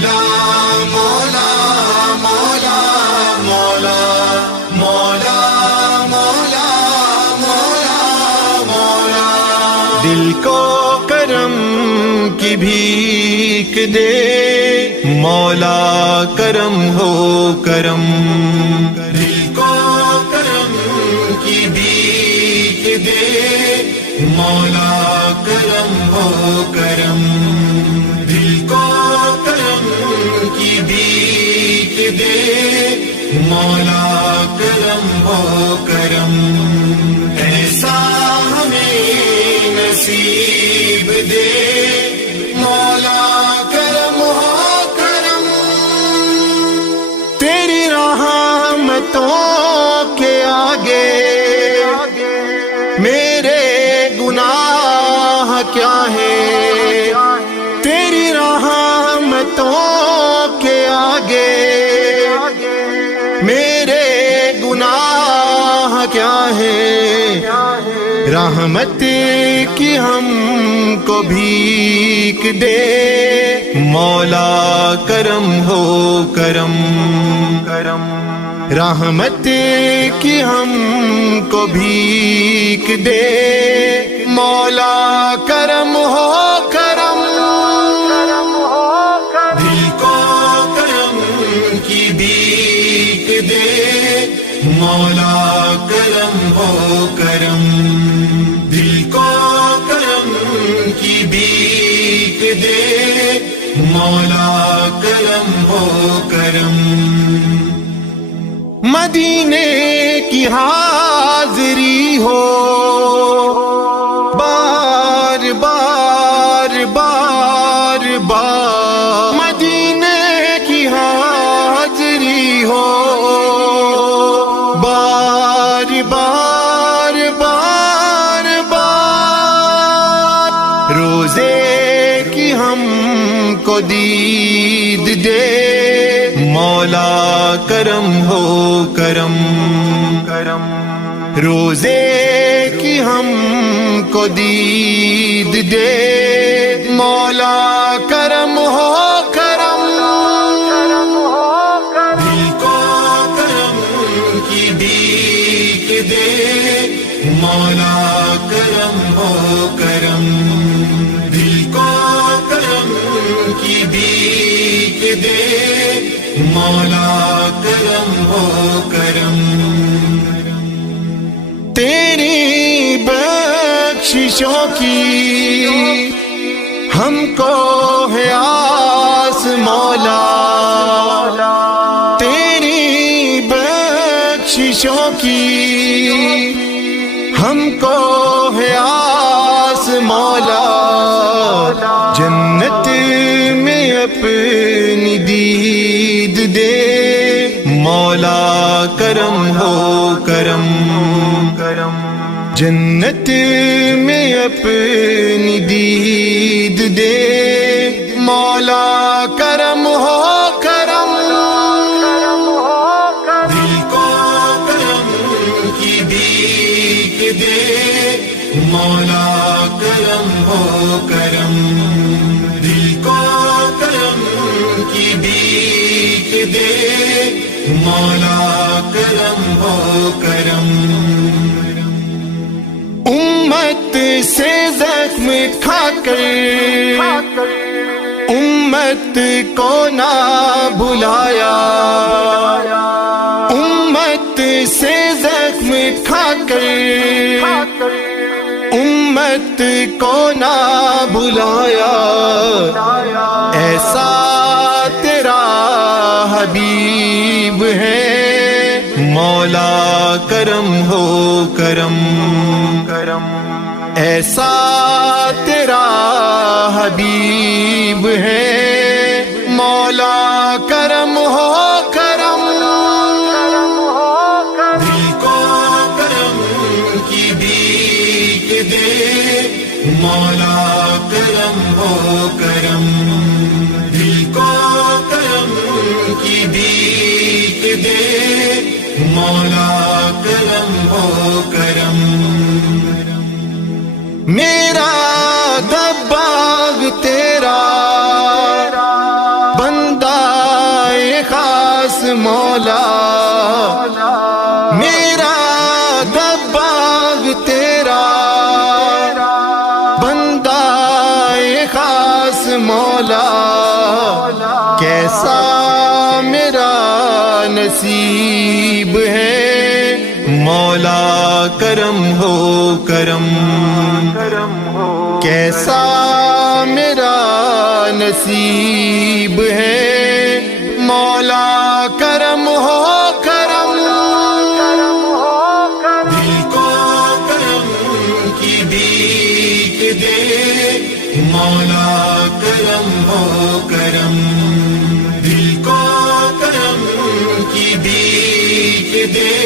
مولا مولا مولا مولا مولا مولا مولا مولا دل کو کرم کی بھیک دے مولا کرم ہو کرم دل کو کرم کی بھیک دے مولا کرم ہو کرم دل کو کرم کی بھیک دے مولا کرم ہو کرم ایسا ہمیں نصیب دے مولا کرم ہو کرم تیری رحمتوں کے آگے میرے گناہ کیا ہے تیری رحمتوں کے آگے میرے گناہ کیا ہے رحمت کی ہم کو بھیک دے مولا کرم ہو کرم کرم رحمت کی ہم کو بھیک دے مولا کرم ہو کرم دل کو کرم کی بھیک دے مولا کرم ہو کرم دل کو کرم کی بھیک دے مولا کرم ہو کرم مدینے کی حاضری ہو بار بار بار بار مدینے کی حاضری ہو بار بار بار بار روزے کی ہم کو دید دے مولا کرم ہو کرم کرم روزے کی ہم کو دید دے مولا کرم ہو کرم دل کو کرم کی بھیک دے مولا کرم ہو کرم دل کو کرم کی بھیک دے مولا کرم ہو کرم تیری بخششوں کی ہم کو ہے آس مولا تیری بخششوں کی ہم کو ہے آس مولا جنت میں اپنی دید دے مولا کرم ہو کرم کرم جنت میں اپنی دید دے مولا کرم ہو کرم دل کو کرم کی بھیک دے مولا کرم ہو کرم دل کو کرم کی بھیک دے مولا کرم ہو کرم امت سے زخم کھا کر امت کو نہ بھلایا امت سے زخم کھا کر امت کو نہ بھلایا ایسا تیرا حبیب ہے مولا کرم ہو کرم کرم ایسا تیرا حبیب ہے مولا کرم ہو کرم دل کو کرم کی بھیک دے مولا کرم ہو کرم دل کو کرم کی بھیک دے مولا کرم ہو کرم میرا دباغ تیرا بند فیاض مولا کیسا میرا نصیب ہے، مولا کرم ہو کرم، کیسا میرا نصیب ہے، مولا کرم ہو کرم، دل کو کرم کی بھیک دے، مولا کرم ہو کرم، دل کو کرم کی بھیک دے،